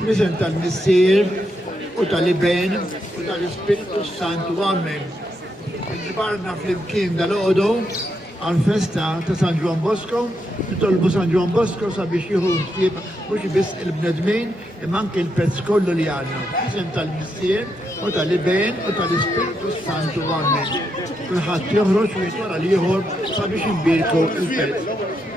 Nisem tal-Missier u tal-Iben u tal-Ispiritu Santu Amen. Ġbarna fl-imkien dal-ħodu għal-festa ta' San Juan Bosco, nitolbu San Juan Bosco sabiex jieħu ħsieb mhux biss il-bnedmin imma anke l-pezz kollu li għandna. Nisem tal-Missier u tal-Iben u tal-Ispiritu Santu Amen. Kulħadd joħroġ u jitwara li ieħor sabiex imbirku il-pezz.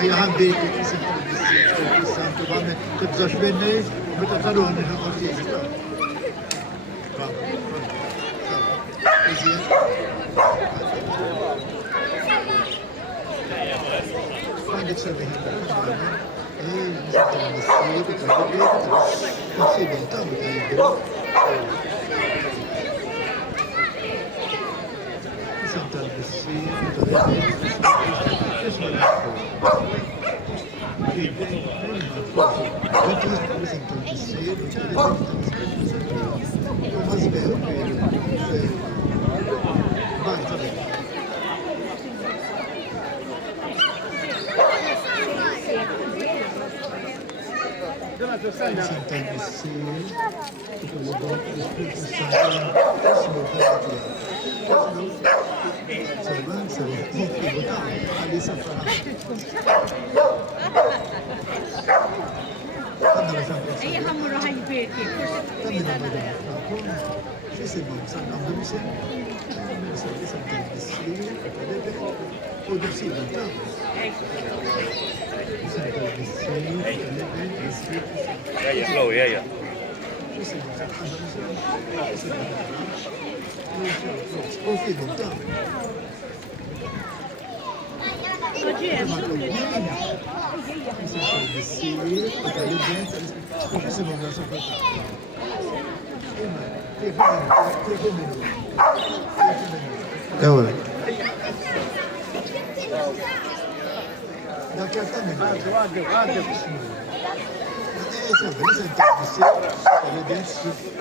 Għajħan bejk Santu Għamen, tibżax minni, meta taluni ħaqqatik. Għandek sabiħi Yeah.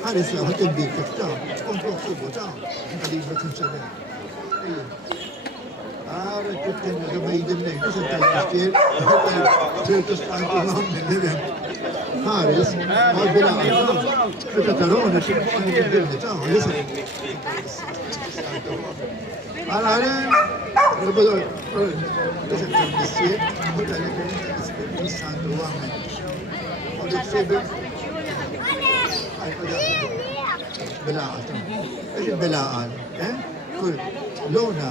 Għaris laħat il-bik ta' kontrol fuq ta' għalli ma tinċabel. Għara kittin għabba jidimnej, biex tal-bikir, ċertu stanku għam mill-livem. Għaris, għabila għabba, meta tarona xibqan jidimni ta' għalisa. Għara, għabba biex tal-bikir, għabba tal-bikir, stanku għam. Bilaqat. Eġi bilaqat. Kull lona.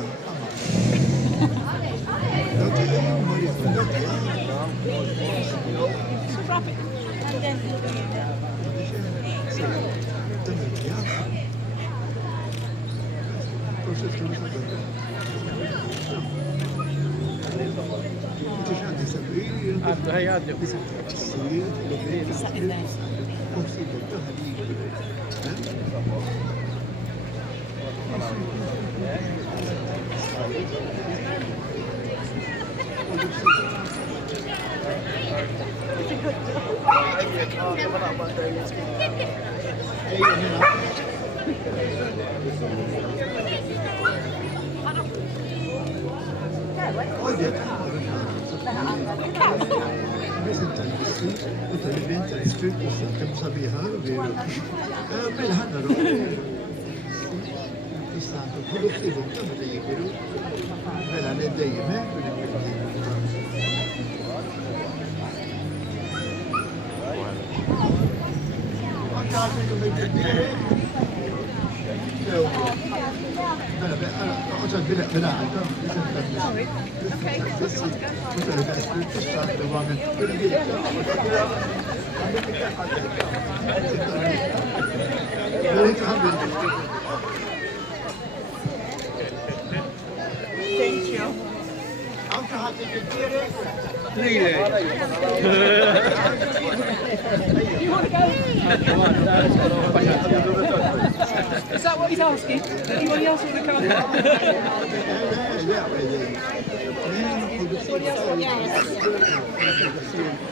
What's that banana? Sorry. Okay. Thank you. You want to go? Is that what he's asking? Anybody else want to come?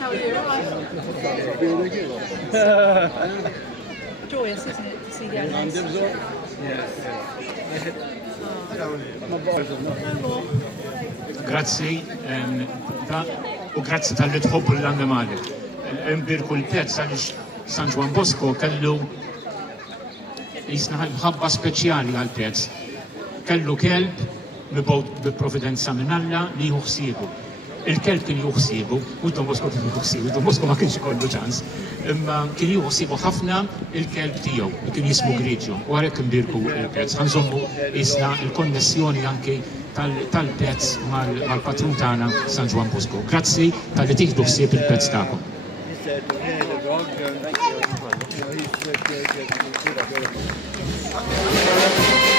How are you? Joyous, isn't it, to see the animals? Grazzi, u grazzi tal-li tħobbu l-annimali. Imbir kull pezz għalix San Juan Bosco kellu jisna ħabba speċjali għal-pezz. Kellu kelb bi-providenza minn Alla li juħsibu. Il-kelb kien juħsibu, u Don Bosco kien juħsibu, Don Bosco ma kienx kollu ċans, imma kien juħsibu ħafna il-kelb tiegħu, kien jismu Grigio, u għarek imbirku il-pezz. Ħanżommu jisna il-konnessjoni anki tal-pezz mal-patrun tagħna San Juan Bosco. Grazzi tal-li tieħdu ħsieb il-pezz tagħkom. He said,